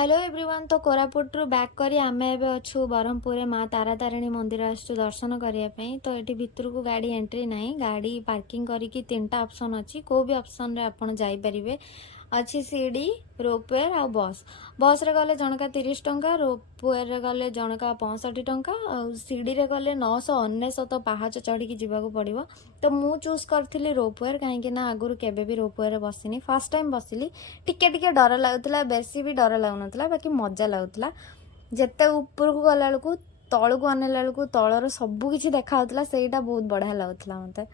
Hello everyone. तो कोरापुट रु back करी आमे एबे अच्छु बरहमपुर माँ तारा तारिणी मंदिर आसु दर्शन करने। तो ये भितर को गाड़ी एंट्री नहीं, गाड़ी पार्किंग करके 3टा ऑप्शन अच्छी, को भी ऑप्शन रे आपण जाई परिबे। अच्छी सीडी, रोपवे आ बस। बस रे गले जनका 30 टंका, रोपवे रे गले जनका 65 टंका, सीडी रे गले 999 पाहाच चढ़ी जीवा पड़ो। तो मु चूज करी रोपवे कहीं आगुरी केबे भी रोपवे बसिनी, फर्स्ट टाइम बसिली। टिके टिके डर लगुला, बेसी भी डर लगुनला, बाकी मजा लगुला। जिते ऊपर को गला बेलू तल को अनेला बेलू तलर सबकि देखा सेटा बहुत बढ़िया लगुला मत।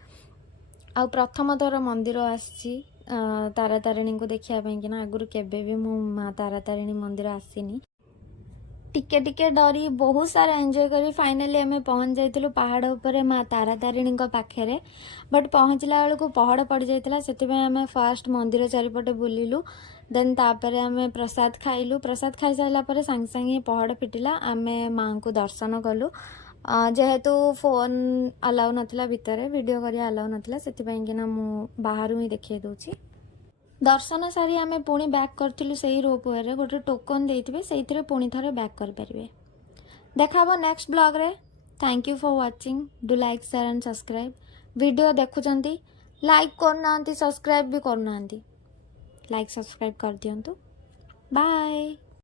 आ प्रथम थर मंदिर आसी तारा तारिणी को देखापी कि आगुरी केबे भी मु माँ तारा तारिणी मंदिर आसीनी। टिके टिके डरी बहुत सारा एंजॉय करी फाइनली आम पहुँच जाइलु पहाड़ उपर माँ तारा तारिणी पाखे। बट पहुँचला बेलू पहाड़ पड़ जाता से आम फास्ट मंदिर चारिपटे बुलिलु। देन तापर आम प्रसाद खाइलु। प्रसाद खाई सारापर सांगे सांगे पहाड़ फिटिला। आम माँ को दर्शन कलु। जेहेतु फोन अलाउ नाला भितर वीडियो करिया अलाउ नाला से मु बाहर ही देखिए दूची। दर्शन सारी आम पुणी बैक करूँ से रोपवे गोटे टोकन देते से पुणी थे बैक करें। देखा नेक्स्ट ब्लॉग रे। Thank you for watching. Do like share and subscribe. Video देखुंत लाइक करना, सब्सक्राइब भी करना, लाइक सब्सक्राइब कर दिंतु। बाय।